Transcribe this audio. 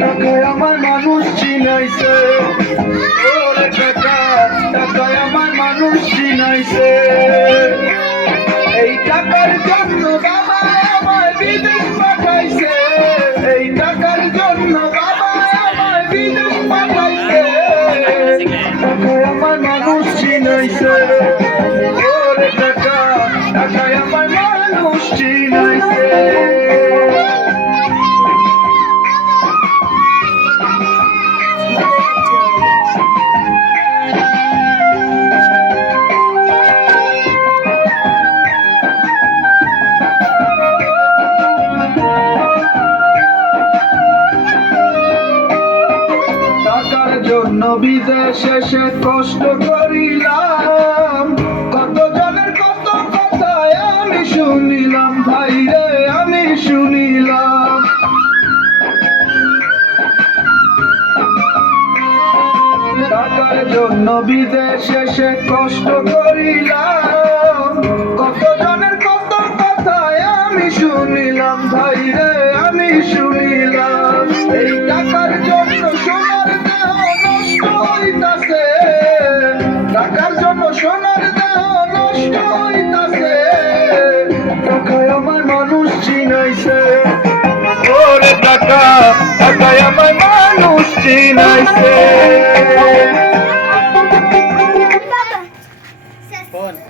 টাকায় আমার মানুষ চিনাইছে, ওরে টাকা, টাকায় আমার মানুষ চিনাইছে। এই টাকার জন্য বাবা আমায় বিদেশ পাঠাইছে, এই টাকার জন্য বাবা আমায় বিদেশ পাঠাইছে। টাকায় আমার মানুষ চিনাইছে, ওরে টাকা, টাকায় আমার মানুষ চিনাইছে। টাকার জন্য বিদেশে সে কষ্ট করিলাম, কত জনের কত কথায় আমি শুনিলাম, ভাই রে আমি শুনিলাম। টাকার জন্য বিদেশে সে কষ্ট করিলাম, কত জনের কত কথায় আমি শুনিলাম, ভাই রে আমি শুনিলাম। এই টাকার জন্য সোনার দেহ নষ্ট হইতাছে, টাকার জন্য সোনার দেহ নষ্ট হইতাছে। টাকায় আমার মানুষ চিনাইছে, ওরে টাকা, টাকায় আমার মানুষ চিনাইছে।